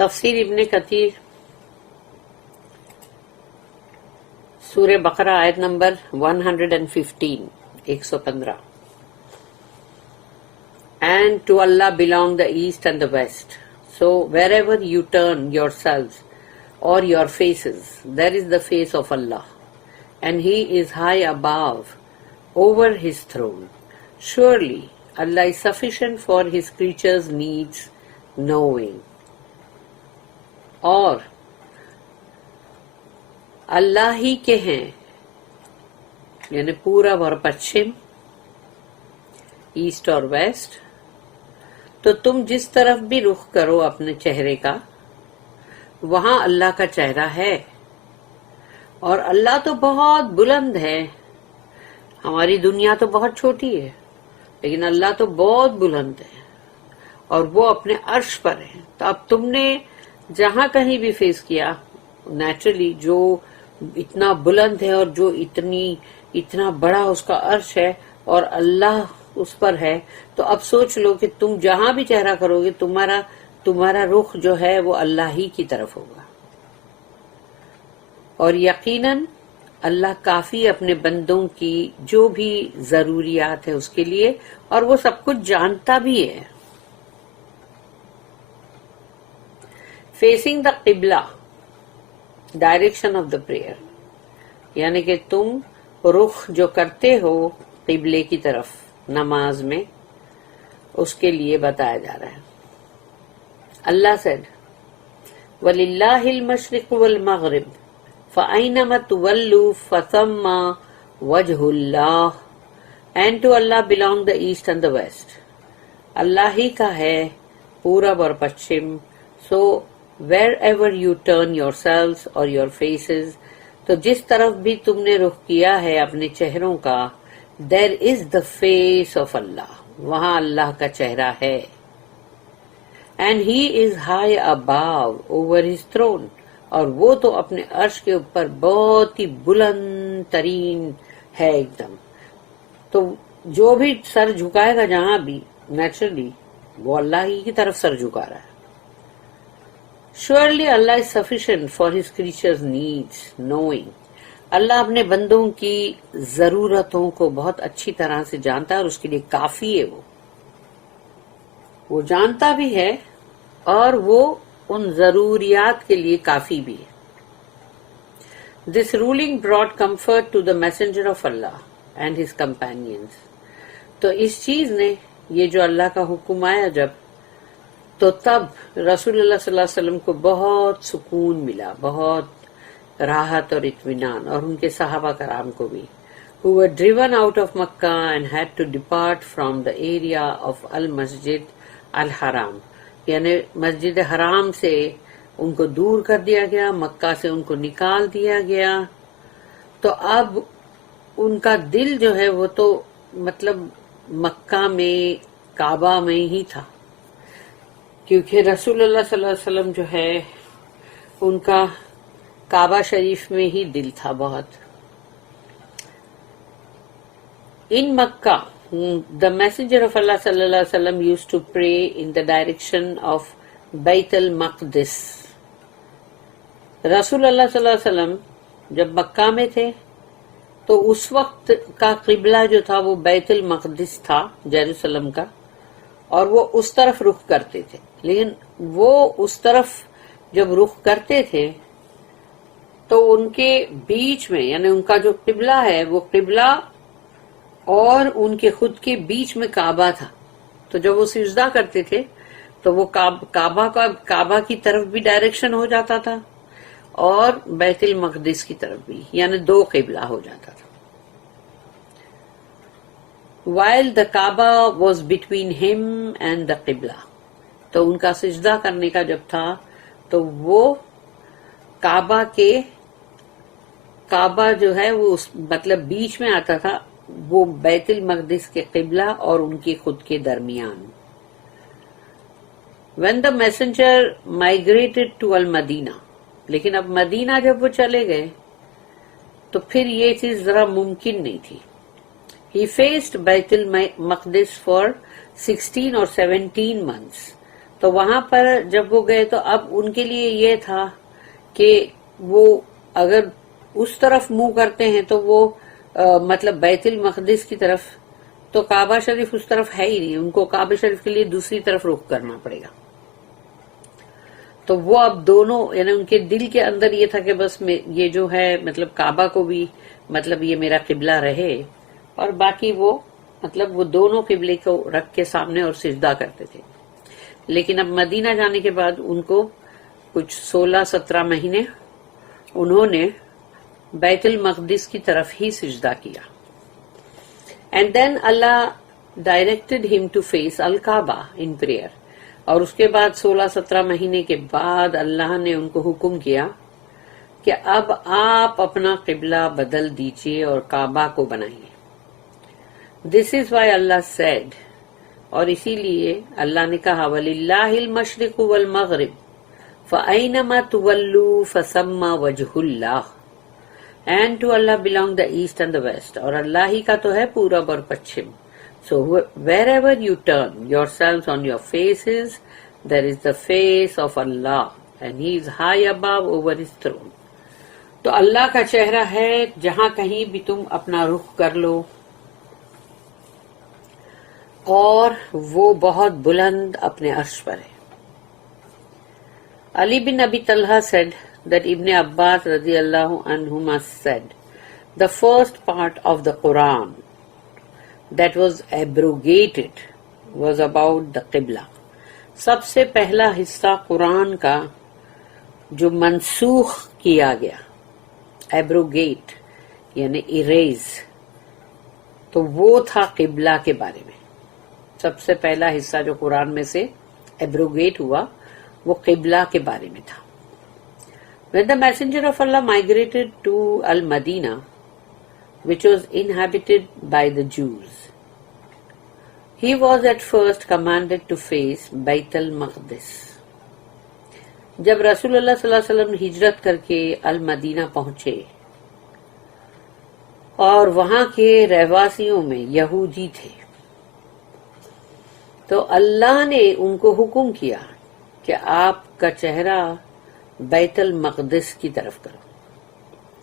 تفسیر ابن کثیر سورہ بقرہ آیت number 115 115. And to Allah belong the east and the west. So wherever you turn yourselves or your faces, there is the face of Allah, and He is high above over His throne. Surely Allah is sufficient for His creatures' needs, knowing. اور اللہ ہی کے ہیں، یعنی پورب اور پچھم، asset اور waste. تو تم جس طرف بھی رخ کرو اپنے چہرے کا، وہاں اللہ کا چہرہ ہے. اور اللہ تو بہت بلند ہے. ہماری دنیا تو بہت چھوٹی ہے، لیکن اللہ تو بہت بلند ہے اور وہ اپنے عرش پر ہے. تو اب تم نے جہاں کہیں بھی فیس کیا، نیچرلی جو اتنا بلند ہے اور جو اتنا بڑا اس کا عرش ہے اور اللہ اس پر ہے، تو اب سوچ لو کہ تم جہاں بھی چہرہ کرو گے تمہارا رخ جو ہے وہ اللہ ہی کی طرف ہوگا. اور یقیناً اللہ کافی اپنے بندوں کی جو بھی ضروریات ہے اس کے لیے، اور وہ سب کچھ جانتا بھی ہے. فیسنگ دا قبلہ، ڈائریکشن آف دا پریئر، یعنی کہ تم رخ جو کرتے ہو قبلے کی طرف نماز میں، اس کے لیے بتایا جا رہا ہے. اللہ said وَلِلَّهِ الْمَشْرِقُ وَالْمَغْرِبُ فَأَيْنَمَا تُوَلُّوا فَثَمَّ وَجْهُ اللَّهِ. And to Allah belong the east and the west. اللہ ہی کا ہے پورب اور پچھم. So wherever you turn yourselves or your faces, تو جس طرف بھی تم نے رخ کیا ہے اپنے چہروں کا، there is the face of Allah. وہاں اللہ کا چہرہ ہے. And He is high above over His throne. اور وہ تو اپنے عرش کے اوپر بہت ہی بلند ترین ہے ایک دم. تو جو بھی سر جھکائے گا جہاں بھی، نیچرلی وہ اللہ ہی کی طرف سر جھکا رہا ہے. Surely Allah is sufficient for His creatures' needs, knowing. اللہ اپنے بندوں کی ضرورتوں کو بہت اچھی طرح سے جانتا ہے اور اس کے لیے کافی ہے. وہ جانتا بھی ہے اور وہ ان ضروریات کے لیے کافی بھی ہے. This ruling brought comfort to the messenger of Allah and his companions. تو اس چیز نے، یہ جو اللہ کا حکم آیا جب، تو تب رسول اللہ صلی اللہ علیہ وسلم کو بہت سکون ملا، بہت راحت اور اطمینان، اور ان کے صحابہ کرام کو بھی، who were driven out of Makkah and had to depart from the area of al-Masjid al-Haram. یعنی مسجد حرام سے ان کو دور کر دیا گیا، مکہ سے ان کو نکال دیا گیا. تو اب ان کا دل جو ہے وہ تو مطلب مکہ میں، کعبہ میں ہی تھا، کیونکہ رسول اللہ صلی اللہ علیہ وسلم جو ہے ان کا کعبہ شریف میں ہی دل تھا بہت. In Makkah, the messenger of Allah صلی اللہ علیہ وسلم used to pray in the direction of بیت المقدس. رسول اللہ صلی اللہ علیہ وسلم جب مکہ میں تھے تو اس وقت کا قبلہ جو تھا وہ بیت المقدس تھا، یروشلم کا، اور وہ اس طرف رخ کرتے تھے. لیکن وہ اس طرف جب رخ کرتے تھے تو ان کے بیچ میں، یعنی ان کا جو قبلہ ہے وہ قبلہ اور ان کے خود کے بیچ میں کعبہ تھا. تو جب وہ سجدہ کرتے تھے تو وہ کعبہ کی طرف بھی ڈائریکشن ہو جاتا تھا اور بیت المقدس کی طرف بھی، یعنی دو قبلہ ہو جاتا تھا. While the Kaaba was between him and the Qibla. تو ان کا سجدہ کرنے کا جب تھا تو وہ کعبہ جو ہے وہ مطلب بیچ میں آتا تھا، وہ بیت المقدس کے قبلہ اور ان کے خود کے درمیان. When the messenger migrated to al-Madinah. لیکن اب مدینہ جب وہ چلے گئے تو پھر یہ چیز ذرا ممکن نہیں تھی. He faced بیت المقدس for 16 or 17 months. تو وہاں پر جب وہ گئے تو اب ان کے لیے یہ تھا کہ وہ اگر اس طرف منہ کرتے ہیں تو وہ مطلب بیت المقدس کی طرف، تو کعبہ شریف اس طرف ہے ہی نہیں، ان کو کعبہ شریف کے لیے دوسری طرف رخ کرنا پڑے گا. تو وہ اب دونوں، یعنی ان کے دل کے اندر یہ تھا کہ بس یہ جو ہے مطلب کعبہ کو بھی مطلب یہ میرا قبلہ رہے، اور باقی وہ مطلب وہ دونوں قبلے کو رکھ کے سامنے اور سجدہ کرتے تھے. لیکن اب مدینہ جانے کے بعد ان کو کچھ 16-17 مہینے انہوں نے بیت المقدس کی طرف ہی سجدہ کیا. اینڈ دین اللہ ڈائریکٹڈ ہم ٹو فیس الکعبہ ان پریئر. اور اس کے بعد 16-17 مہینے کے بعد اللہ نے ان کو حکم کیا کہ اب آپ اپنا قبلہ بدل دیجئے اور کعبہ کو بنائیے. دس از وائی اللہ سیڈ، اور اسی لیے اللہ نے کہا وَلِلَّهِ الْمَشْرِقُ وَالْمَغْرِبُ فَأَيْنَمَا تُوَلُّوا فَثَمَّ وَجْهُ اللَّهِ. And to Allah belong the east and the west. اور اللہ ہی کا تو ہے پورب اور پچھم. So wherever you turn yourselves on your faces, there is the face of Allah, and He is high above over His throne. تو اللہ کا چہرہ ہے جہاں کہیں بھی تم اپنا رخ کر لو، اور وہ بہت بلند اپنے عرش پر ہے. Ali bin Abi Talha said that Ibn Abbas radiallahu anhuma said, the first part of the Quran that was abrogated was about the Qibla. سب سے پہلا حصہ قرآن کا جو منسوخ کیا گیا، ایبروگیٹ یعنی اریز، تو وہ تھا قبلہ کے بارے میں. سب سے پہلا حصہ جو قرآن میں سے ایبروگیٹ ہوا وہ قبلہ کے بارے میں تھا. When the messenger of Allah migrated to Al-Madinah, which was inhabited by the Jews, he was at first commanded to face Bayt al-Maqdis. جب رسول اللہ صلی اللہ علیہ وسلم ہجرت کر کے المدینہ پہنچے اور وہاں کے رہواسیوں میں یہودی تھے، تو اللہ نے ان کو حکم کیا کہ آپ کا چہرہ بیت المقدس کی طرف کرو،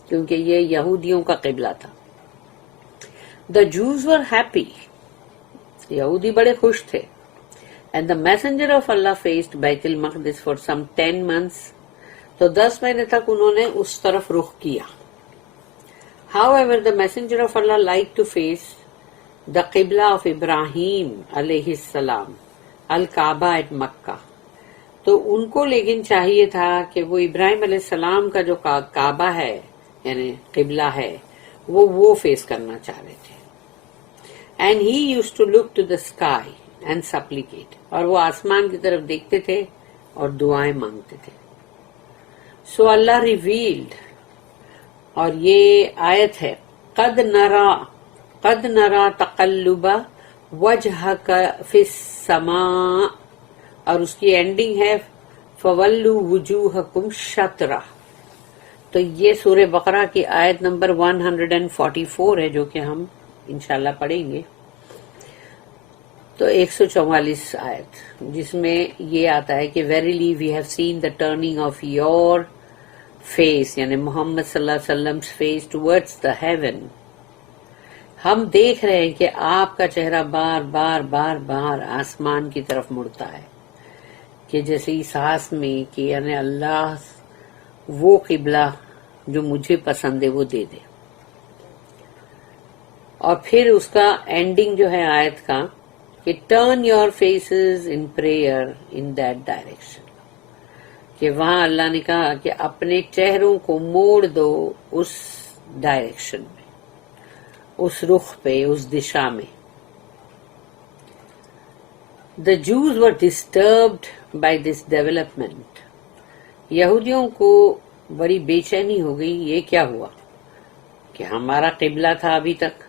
کیونکہ یہ یہودیوں کا قبلہ تھا. The Jews were happy. یہودی بڑے خوش تھے. And the messenger of Allah faced بیت المقدس for some 10 months. تو 10 مہینے تک انہوں نے اس طرف رخ کیا. However, the messenger of Allah liked to face the Qibla of Ibrahim alayhi salam, Al-Kaaba at Makkah. تو ان کو لیکن چاہیے تھا کہ وہ ابراہیم علیہ السلام کا جو کعبہ ہے یعنی قبلہ ہے وہ فیس کرنا چاہ رہے تھے. And he used to look to the sky and supplicate. اور وہ آسمان کی طرف دیکھتے تھے اور دعائیں مانگتے تھے. So Allah revealed، اور یہ آیت ہے قد نرا تقلب وجہک فی السماء، اور اس کی اینڈنگ ہے فَوَلُّوا وُجُوهَكُمْ شَطْرَهُ. تو یہ سورہ بقرہ کی آیت نمبر 144 ہے جو کہ ہم انشاءاللہ پڑھیں گے. تو 144 آیت جس میں یہ آتا ہے کہ verily we have seen the turning of your face, یعنی محمد صلی اللہ علیہ وسلم فیس ٹورڈز دا ہیون. ہم دیکھ رہے ہیں کہ آپ کا چہرہ بار بار بار بار آسمان کی طرف مڑتا ہے، کہ جیسے احساس میں کہ یعنی اللہ وہ قبلہ جو مجھے پسند ہے وہ دے دے. اور پھر اس کا اینڈنگ جو ہے آیت کا کہ turn your faces in prayer in that direction, کہ وہاں اللہ نے کہا کہ اپنے چہروں کو موڑ دو اس ڈائریکشن میں، اس رخ پہ، اس دشا میں. The Jews were disturbed by this development. یہودیوں کو بڑی بے چینی ہو گئی، یہ کیا ہوا کہ ہمارا قبلہ تھا ابھی تک.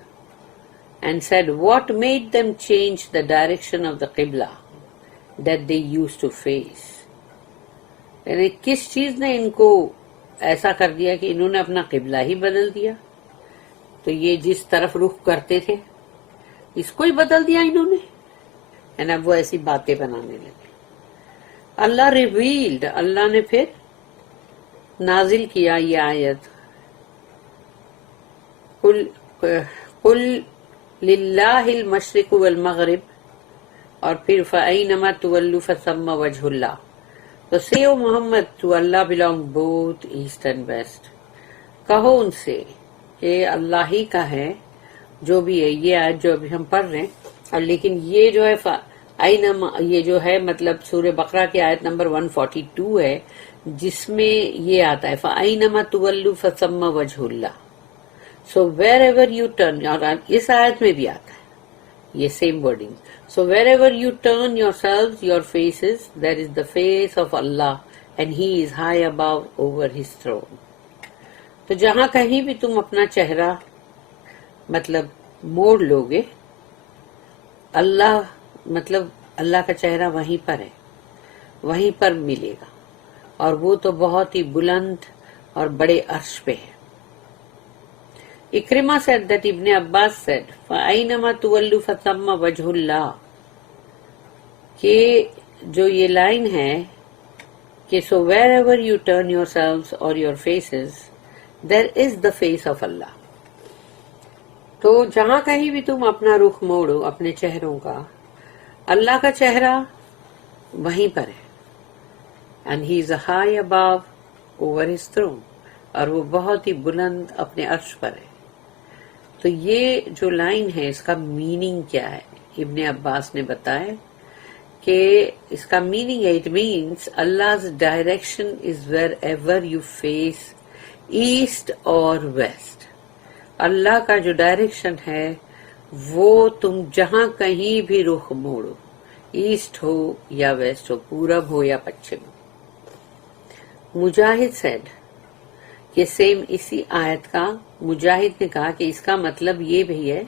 And said, what made them change the direction of the qibla that they used to face? یعنی کس چیز نے ان کو ایسا کر دیا کہ انہوں نے اپنا قبلہ ہی بدل دیا؟ تو یہ جس طرف رخ کرتے تھے اس کو ہی بدل دیا انہوں نے، اب وہ ایسی باتیں بنانے لگے. اللہ ریویلڈ، اللہ نے پھر نازل کیا یہ آیت، قل للہ المشرق والمغرب، اور پھر فَأَيْنَمَا تُوَلُّوا فَثَمَّ وَجْهُ اللَّهِ. تو say O Muhammad, to Allah belong both east and west. کہو ان سے کہ اللہ ہی کا ہے جو بھی ہے. یہ آیت جو ابھی ہم پڑھ رہے ہیں، اور لیکن یہ جو ہے یہ جو ہے مطلب سورہ بقرہ کی آیت نمبر 142 ہے، جس میں یہ آتا ہے فَأَيْنَمَا تُوَلُّوا فَثَمَّ وَجْهُ اللَّهِ. So wherever you turn، اور اس آیت میں بھی آتا ہے یہ same wording. So wherever you turn yourselves, your faces, there is the face of Allah, and He is high above over His throne. تو جہاں کہیں بھی تم اپنا چہرہ مطلب موڑ لوگے، اللہ مطلب اللہ کا چہرہ وہیں پر ہے، وہیں پر ملے گا، اور وہ تو بہت ہی بلند اور بڑے عرش پہ ہے. Ikrimah said that Ibn Abbas said, فَأَيْنَمَا تُوَلُّوا فَثَمَّ وَجْهُ اللَّهِ، کہ جو یہ لائن ہے کہ so wherever you turn yourselves or your faces, there is the face of Allah. تو جہاں کہیں بھی تم اپنا رخ موڑو اپنے چہروں کا، اللہ کا چہرہ وہیں پر ہے. And he is high above over his throne، اور وہ بہت ہی بلند اپنے عرش پر ہے. تو یہ جو لائن ہے اس کا میننگ کیا ہے؟ ابن عباس نے بتایا کہ اس کا میننگ ہے، it means Allah's direction is wherever you face east اور ویسٹ. اللہ کا جو ڈائریکشن ہے وہ تم جہاں کہیں بھی رخ موڑو، ایسٹ ہو یا ویسٹ ہو، پورب ہو یا پچھم ہو. مجاہد سیڈ کہ سیم اسی آیت کا مجاہد نے کہا کہ اس کا مطلب یہ بھی ہے،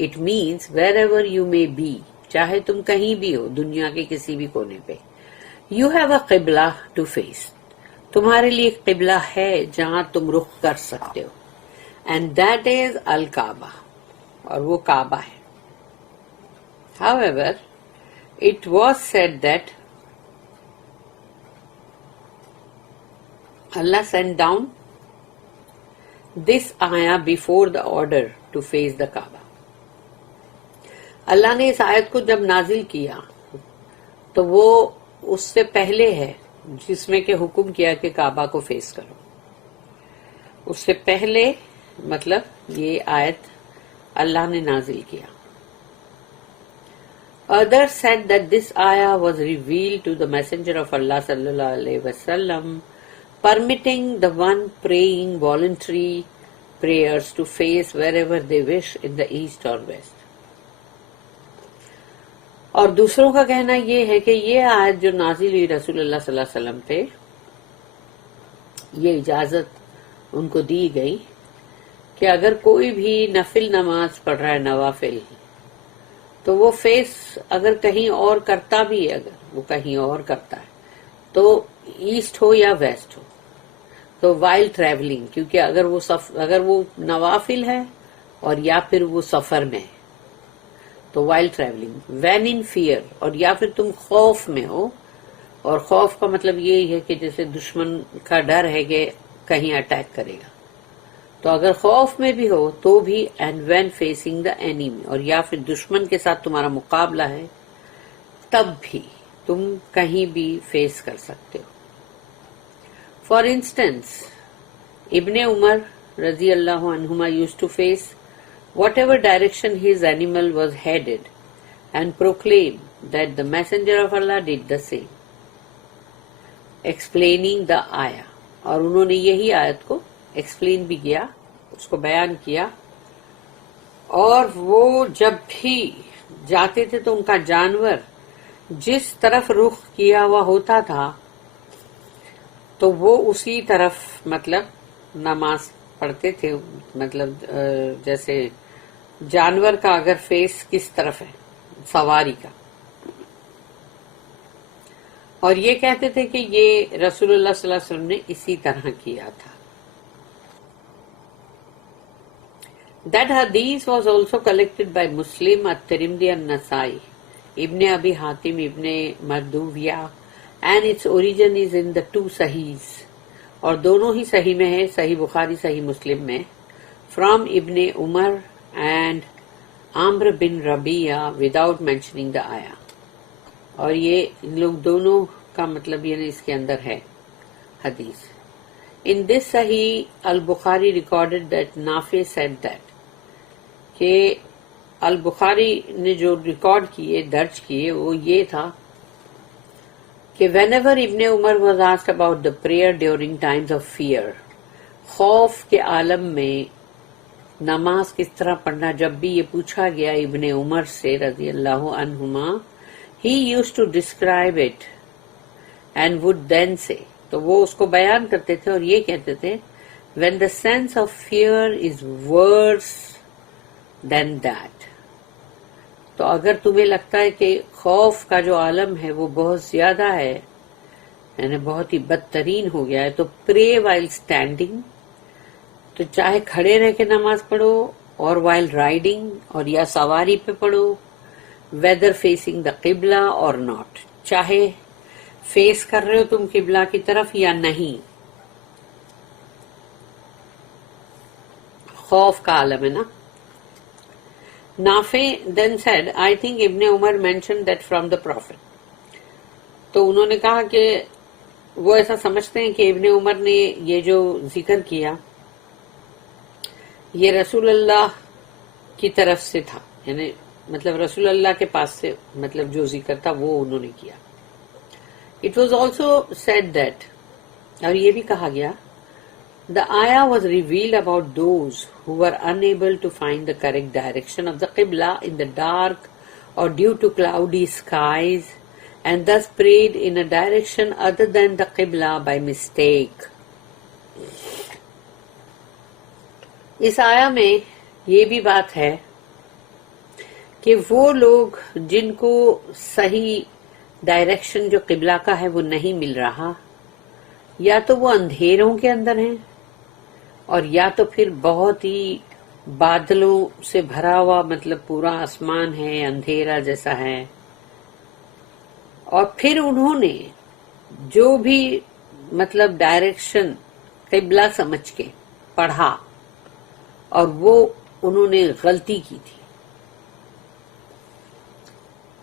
it means wherever you may be, چاہے تم کہیں بھی ہو دنیا کے کسی بھی کونے پہ، یو ہیو اے قبلہ ٹو فیس، تمہارے لیے ایک قبلہ ہے جہاں تم رخ کر سکتے ہو، اینڈ دیٹ از الکعبہ، اور وہ کعبہ ہے. However, it was said that Allah sent down this ayah before the order to face the Kaaba. اللہ نے اس آیت کو جب نازل کیا تو وہ اس سے پہلے ہے جس میں کہ حکم کیا کہ کعبہ کو فیس کرو. اس سے پہلے مطلب یہ آیت اللہ نے نازل کیا. Others said that this ayah was revealed to the messenger of Allah sallallahu alaihi wasallam, permitting the one praying voluntary prayers to face wherever they wish in the east or west. اور دوسروں کا کہنا یہ ہے کہ یہ آیت جو نازل ہوئی رسول اللہ صلی اللہ علیہ وسلم پہ، یہ اجازت ان کو دی گئی کہ اگر کوئی بھی نفل نماز پڑھ رہا ہے، نوافل، تو وہ فیس اگر کہیں اور کرتا بھی ہے، اگر وہ کہیں اور کرتا ہے تو ایسٹ ہو یا ویسٹ ہو، تو وائل ٹریولنگ، کیونکہ اگر وہ نوافل ہے اور یا پھر وہ سفر میں ہے تو while travelling, when in fear, اور یا پھر تم خوف میں ہو، اور خوف کا مطلب یہی ہے کہ جیسے دشمن کا ڈر ہے کہ کہیں اٹیک کرے گا، تو اگر خوف میں بھی ہو تو بھی، and when facing the enemy, اور یا پھر دشمن کے ساتھ تمہارا مقابلہ ہے تب بھی تم کہیں بھی فیس کر سکتے ہو. فار انسٹنس ابن عمر رضی اللہ عنہما used to face whatever direction his animal was headed and proclaim that the messenger of Allah did the same, explaining the ayah. اور انہوں نے یہی آیت کو ایکسپلین بھی کیا، اس کو بیان کیا، اور وہ جب بھی جاتے تھے تو ان کا جانور جس طرف رخ کیا ہوا ہوتا تھا تو وہ اسی طرف مطلب نماز پڑھتے تھے. مطلب جیسے جانور کا اگر فیس کس طرف ہے سواری کا، اور یہ کہتے تھے کہ یہ رسول اللہ صلی اللہ علیہ وسلم نے اسی طرح کیا تھا. That hadith was also collected by Muslim, at-Tirmidhi and Nasai, Ibn Abi Hatim, Ibn Marduviyah, and its origin is in the two Sahihs, اور دونوں ہی صحیح میں ہے, صحیح بخاری صحیح مسلم میں, from Ibn Umar and Amr bin Rabi'a without mentioning the ayah. اور یہ ان لوگ دونوں کا مطلب یعنی اس کے اندر ہے حدیث. In this Sahih, Al-Bukhari recorded that Nafi said that کہ البخاری نے جو ریکارڈ کیے درج کیے وہ یہ تھا کہ whenever ابن عمر was asked about the prayer during times of fear, خوف کے عالم میں نماز کس طرح پڑھنا جب بھی یہ پوچھا گیا ابن عمر سے رضی اللہ عنہما, he used to describe it and would then say, تو وہ اس کو بیان کرتے تھے اور یہ کہتے تھے, when the sense of fear is worse than that. تو اگر تمہیں لگتا ہے کہ خوف کا جو عالم ہے وہ بہت زیادہ ہے, یعنی بہت ہی بدترین ہو گیا ہے, تو pray while standing, تو چاہے کھڑے رہ کے نماز پڑھو, اور while riding, اور یا سواری پہ پڑھو, whether facing the قبلہ or not, چاہے فیس کر رہے ہو تم قبلہ کی طرف یا نہیں. خوف کا عالم ہے نا. Nafi then said, I think Ibn Umar mentioned that from the Prophet. تو انہوں نے کہا کہ وہ ایسا سمجھتے ہیں کہ ابن عمر نے یہ جو ذکر کیا یہ رسول اللہ کی طرف سے تھا, یعنی مطلب رسول اللہ کے پاس سے مطلب جو ذکر تھا وہ انہوں نے کیا. It was also said that, اور یہ بھی کہا گیا, the ayah was revealed about those who were unable to find the correct direction of the Qibla in the dark or due to cloudy skies and thus prayed in a direction other than the Qibla by mistake. اس آیا میں یہ بھی بات ہے کہ وہ لوگ جن کو صحیح ڈائریکشن جو قبلہ کا ہے وہ نہیں مل رہا, یا تو وہ اندھیروں کے اندر ہیں اور یا تو پھر بہت ہی بادلوں سے بھرا ہوا مطلب پورا آسمان ہے, اندھیرا جیسا ہے, اور پھر انہوں نے جو بھی مطلب ڈائریکشن قبلہ سمجھ کے پڑھا اور وہ انہوں نے غلطی کی تھی,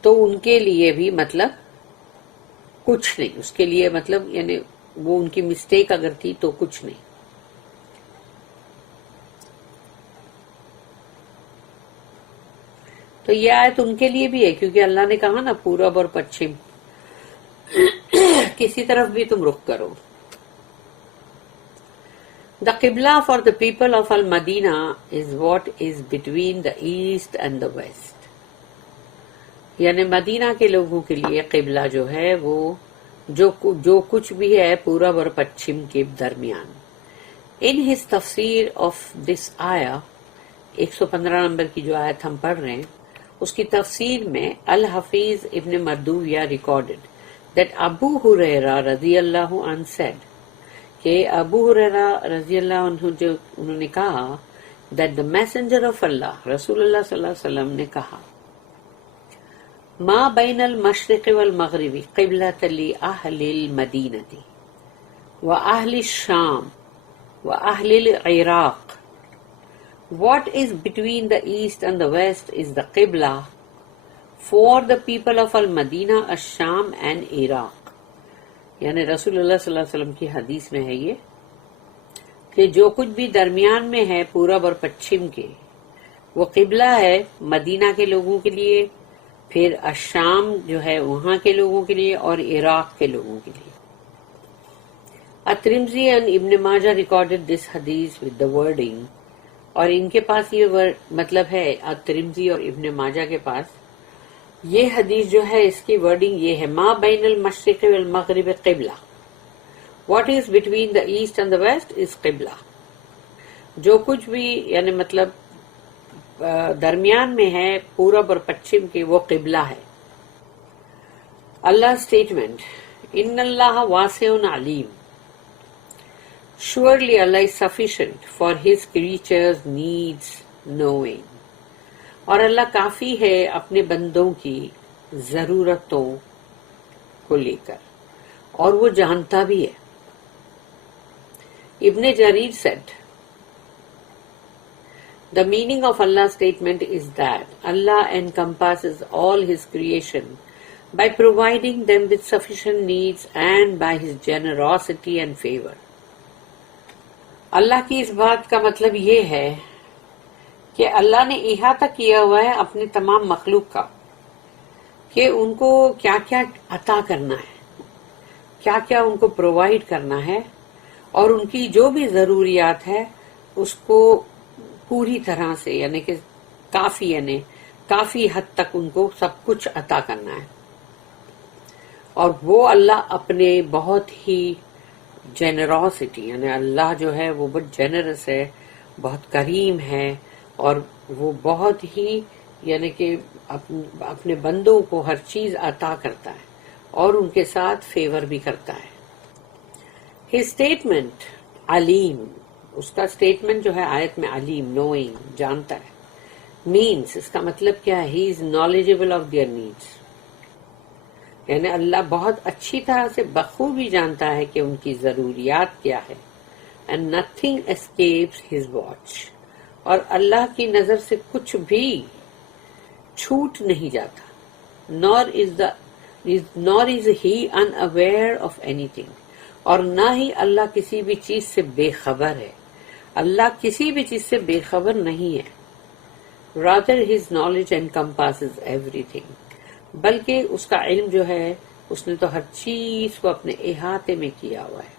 تو ان کے لیے بھی مطلب کچھ نہیں, اس کے لیے مطلب یعنی وہ ان کی مسٹیک اگر تھی تو کچھ نہیں. تو یہ آیت ان کے لیے بھی ہے کیونکہ اللہ نے کہا نا پورب اور پچھم کسی طرف بھی تم رخ کرو. The Qibla for the people of Al-Madina is what is between the east and the west. یعنی مدینہ کے لوگوں کے لیے قبلہ جو ہے وہ جو کچھ بھی ہے پورب اور پچھم کے درمیان. In his تفسیر of this آیا 115 نمبر کی جو آیت ہم پڑھ رہے ہیں اس کی تفسیر میں الحفیظ ابن مردویہ ریکارڈڈ that ابو ہریرہ رضی اللہ عنہ said کہ ابو ہریرہ رضی اللہ عنہ جو انہوں نے کہا that the messenger of Allah رسول اللہ صلی اللہ علیہ وسلم نے کہا ما بین المشرق والمغرب قبلۃ لأہل المدینہ وأہل الشام وأہل العراق. What is between the east and the west is the Qibla for the people of Al-Madinah, Ash-Sham and Iraq. یعنی رسول اللہ صلی اللہ علیہ وسلم کی حدیث میں ہے یہ کہ جو کچھ بھی درمیان میں ہے پورب اور پچھم کے وہ قبلہ ہے مدینہ کے لوگوں کے لیے, پھر الشام جو ہے وہاں کے لوگوں کے لیے, اور عراق کے لوگوں کے لیے. الترمذی and ابن ماجہ recorded this hadith with the wording, اور ان کے پاس یہ مطلب ہے الترمذی اور ابن ماجہ کے پاس یہ حدیث جو ہے اس کی ورڈنگ یہ ہے ما بین المشرق والمغرب قبلہ, what is between the east and the west is قبلہ. جو کچھ بھی یعنی مطلب درمیان میں ہے پورب اور پچھم کے وہ قبلہ ہے. اللہ اسٹیٹمنٹ ان اللہ واسع علیم, surely Allah is sufficient for his creatures needs knowing, اور اللہ کافی ہے اپنے بندوں کی ضرورتوں کو لے کر. اور وہ جانتا بھی ہے. ابن جریر said, the meaning of Allah's statement is that Allah encompasses all His creation by providing them with sufficient needs and by His generosity and favor. اللہ کی اس بات کا مطلب یہ ہے کہ اللہ نے احاطہ کیا ہوا ہے اپنی تمام مخلوق کا کہ ان کو کیا کیا عطا کرنا ہے، کیا کیا ان کو پرووائڈ کرنا ہے، اور ان کی جو بھی ضروریات ہے اس کو پوری طرح سے یعنی کہ کافی حد تک ان کو سب کچھ عطا کرنا ہے. اور وہ اللہ اپنے بہت ہی جنراسٹی یعنی اللہ جو ہے وہ بہت جنرس ہے، بہت کریم ہے، اور وہ بہت ہی یعنی کہ اپنے بندوں کو ہر چیز عطا کرتا ہے اور ان کے ساتھ فیور بھی کرتا ہے. His statement علیم، اس کا اسٹیٹمنٹ جو ہے آیت میں علیم نوئنگ جانتا ہے، مینس اس کا مطلب کیا ہے، ہی از knowledgeable of their needs، یعنی اللہ بہت اچھی طرح سے بخوبی جانتا ہے کہ ان کی ضروریات کیا ہے. and nothing escapes his watch، اور اللہ کی نظر سے کچھ بھی چھوٹ نہیں جاتا. nor is he unaware of anything، اور نہ ہی اللہ کسی بھی چیز سے بے خبر ہے. اللہ کسی بھی چیز سے بے خبر نہیں ہے. rather his knowledge encompasses everything، بلکہ اس کا علم جو ہے اس نے تو ہر چیز کو اپنے احاطے میں کیا ہوا ہے.